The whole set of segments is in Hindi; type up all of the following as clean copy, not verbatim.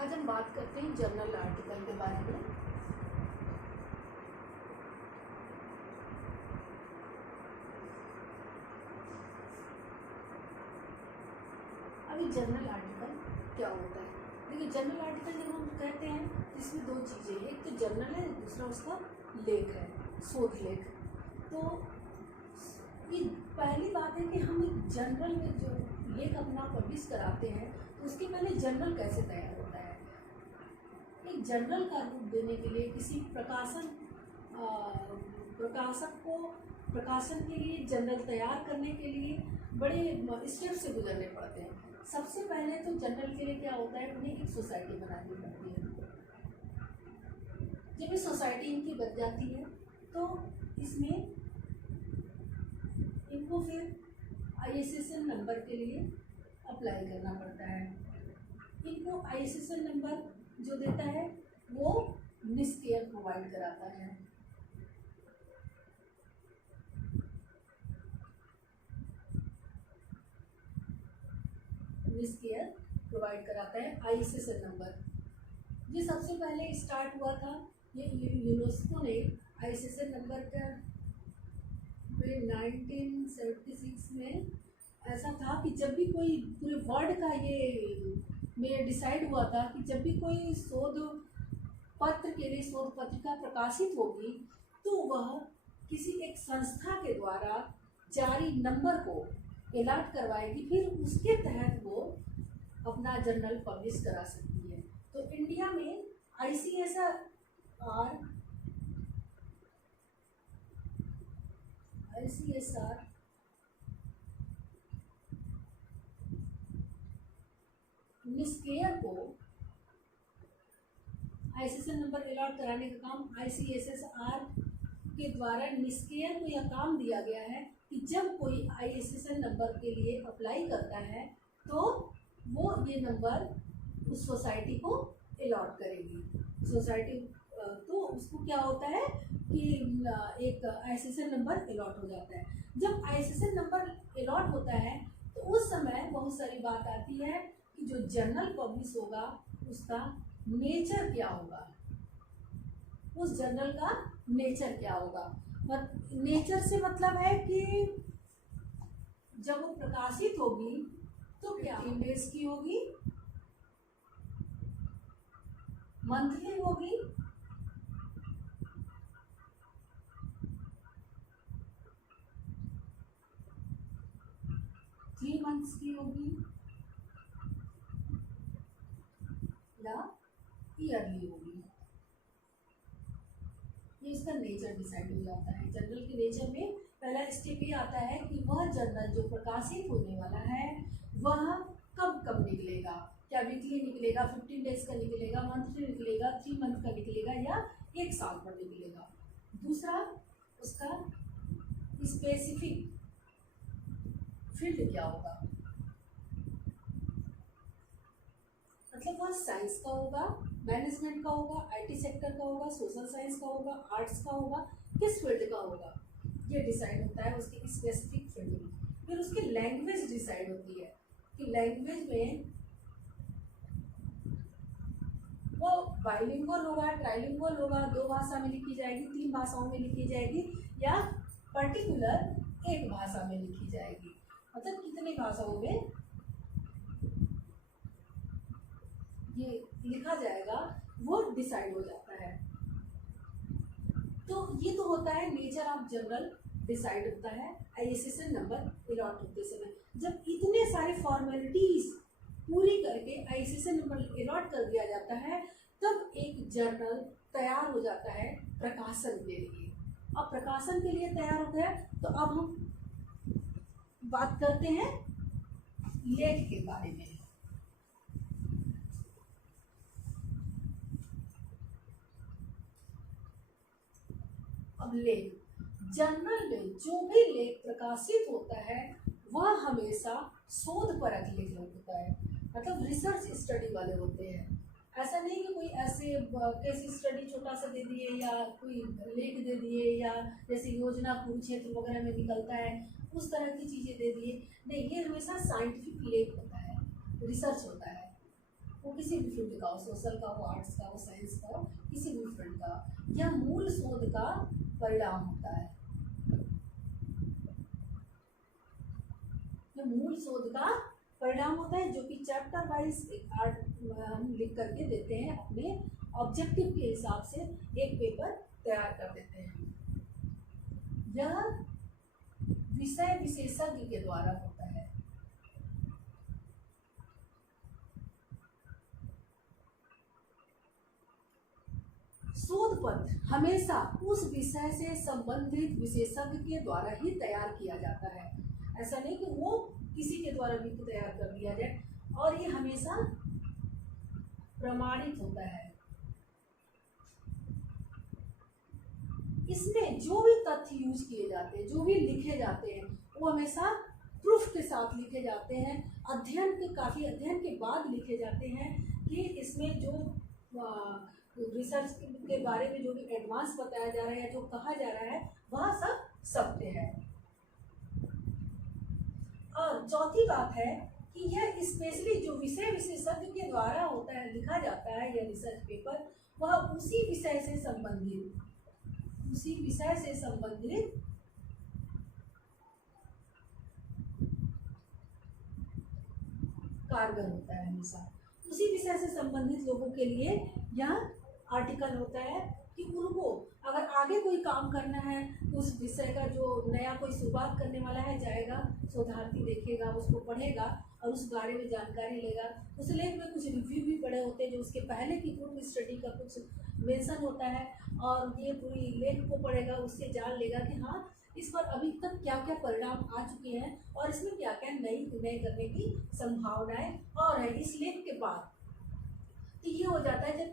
आज हम बात करते हैं जर्नल आर्टिकल के बारे में। अभी जर्नल आर्टिकल क्या होता है? देखिए, जर्नल आर्टिकल जब हम कहते हैं इसमें दो चीज़ें हैं, एक तो जर्नल है, दूसरा उसका लेख है, शोध लेख। तो ये पहली बात है कि हम एक जर्नल में जो लेख अपना पब्लिश कराते हैं तो उसके पहले जर्नल कैसे तैयार होता है। एक जर्नल का रूप देने के लिए किसी प्रकाशक को प्रकाशन के लिए जर्नल तैयार करने के लिए बड़े स्टेप से गुजरने पड़ते हैं। सबसे पहले तो जर्नल के लिए क्या होता है, उन्हें एक सोसाइटी बनानी पड़ती है। जब ये सोसाइटी इनकी बन जाती है तो इसमें इनको फिर ISSN नंबर के लिए अप्लाई करना पड़ता है। इनको ISSN नंबर जो देता है वो निस्केयर प्रोवाइड कराता है। निस्केयर प्रोवाइड कराता है ISSN नंबर। ये सबसे पहले स्टार्ट हुआ था, ये यूनेस्को ने ISSN नंबर का 1976 में ऐसा था कि जब भी कोई पूरे वर्ल्ड का ये में डिसाइड हुआ था कि जब भी कोई शोध पत्र के लिए शोध पत्रिका प्रकाशित होगी तो वह किसी एक संस्था के द्वारा जारी नंबर को अलॉट करवाएगी, फिर उसके तहत वो अपना जर्नल पब्लिश करा सकती है। तो इंडिया में ICSR निस्केयर को ISSN नंबर अलॉट कराने का काम ICSSR के द्वारा निस्केयर को यह काम दिया गया है कि जब कोई ISSN नंबर के लिए अप्लाई करता है तो वो ये नंबर उस सोसाइटी को अलॉट करेगी। सोसाइटी तो उसको क्या होता है कि एक ISSN नंबर अलॉट हो जाता है। जब ISSN नंबर अलॉट होता है तो उस समय बहुत सारी बात आती है कि जो जर्नल पब्लिश होगा उसका नेचर क्या होगा, उस जर्नल का नेचर क्या होगा। नेचर से मतलब है कि जब वो प्रकाशित होगी तो क्या 3 डेज की होगी, मंथली होगी, थ्री मंथ्स की होगी या ईयरली होगी। ये इसका नेचर डिसाइड हो जाता है। जर्नल के नेचर में पहला स्टेप ये आता है कि वह जर्नल जो प्रकाशित होने वाला है वह कब कब निकलेगा, क्या वीकली निकलेगा, 15 डेज का निकलेगा, मंथली निकलेगा, 3 मंथ का निकलेगा या 1 साल पर निकलेगा। दूसरा उसका स्पेसिफिक फील्ड क्या होगा, मतलब वह साइंस का होगा, मैनेजमेंट का होगा, IT सेक्टर का होगा, सोशल साइंस का होगा, आर्ट्स का होगा, किस फील्ड का होगा, ये डिसाइड होता है उसके स्पेसिफिक फील्ड में। फिर उसकी लैंग्वेज डिसाइड होती है कि लैंग्वेज में वो बाइलिंगुअल होगा, ट्राइलिंगुअल होगा, 2 भाषा में लिखी जाएगी, 3 भाषाओं में लिखी जाएगी या पर्टिकुलर एक भाषा में लिखी जाएगी, मतलब कितनी भाषाओं में ये लिखा जाएगा वो डिसाइड हो जाता है। तो ये तो होता है नेचर ऑफ जर्नल डिसाइड होता है ISSN नंबर अलॉट होते समय। जब इतने सारे फॉर्मेलिटीज पूरी करके ISSN नंबर अलॉट कर दिया जाता है तब एक जर्नल तैयार हो जाता है प्रकाशन के लिए। अब प्रकाशन के लिए तैयार हो गया तो अब हम बात करते हैं लेख के बारे में। अब लेख, जर्नल में जो भी लेख प्रकाशित होता है वह हमेशा शोधपरक लेख होता है, मतलब रिसर्च स्टडी वाले होते हैं। ऐसा नहीं कि कोई ऐसे केस स्टडी छोटा सा दे दिए या कोई लेख दे दिए या जैसे योजना कुरुक्षेत्र वगैरह में निकलता है उस तरह की चीज़ें दे दिए, नहीं, ये हमेशा साइंटिफिक लेख होता है, रिसर्च होता है। वो किसी भी फील्ड का हो, सोशल का हो, आर्ट्स का हो, साइंस का हो, किसी भी फील्ड का, यह मूल शोध का परिणाम होता है। यह मूल शोध का परिणाम होता है, जो कि चैप्टर वाइज हम लिख करके देते हैं, अपने ऑब्जेक्टिव के हिसाब से एक पेपर तैयार कर देते हैं। यह विषय विशेषज्ञ के द्वारा होता है। शोध पत्र हमेशा उस विषय से संबंधित विशेषज्ञ के द्वारा ही तैयार किया जाता है। ऐसा नहीं कि वो किसी के द्वारा भी तैयार कर दिया जाए, और ये हमेशा प्रमाणित होता है। इसमें जो भी तथ्य यूज किए जाते हैं, जो भी लिखे जाते हैं, वो हमेशा प्रूफ के साथ लिखे जाते हैं, काफ़ी अध्ययन के बाद लिखे जाते हैं कि इसमें जो रिसर्च के बारे में जो भी एडवांस बताया जा रहा है या जो कहा जा रहा है वह सब सत्य है। और चौथी बात है कि यह स्पेशली जो विषय विशेषज्ञ के द्वारा होता है, लिखा जाता है यह रिसर्च पेपर, वह उसी विषय से संबंधित कारगर होता है। हमेशा उसी विषय से संबंधित लोगों के लिए यह आर्टिकल होता है कि उनको अगर आगे कोई काम करना है, उस विषय का जो नया कोई शुरुआत करने वाला है जाएगा, शोधार्थी देखेगा, उसको पढ़ेगा और उस बारे में जानकारी लेगा। उस लेख में कुछ रिव्यू भी पड़े होते हैं जो उसके पहले की पूर्व स्टडी का कुछ मेंशन होता है, और ये पूरी लेख को पढ़ेगा, उससे जान लेगा कि हाँ इस पर अभी तक क्या क्या परिणाम आ चुके हैं और इसमें क्या क्या नए करने की संभावनाएं और है इस लेख के बाद। तो ये हो जाता है जब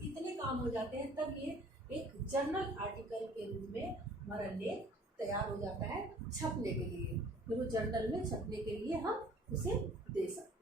इतने काम हो जाते हैं, तब ये एक जर्नल आर्टिकल के रूप में हमारा लेख तैयार हो जाता है छपने के लिए। फिर वो जर्नल में छपने के लिए हम उसे दे सकते हैं।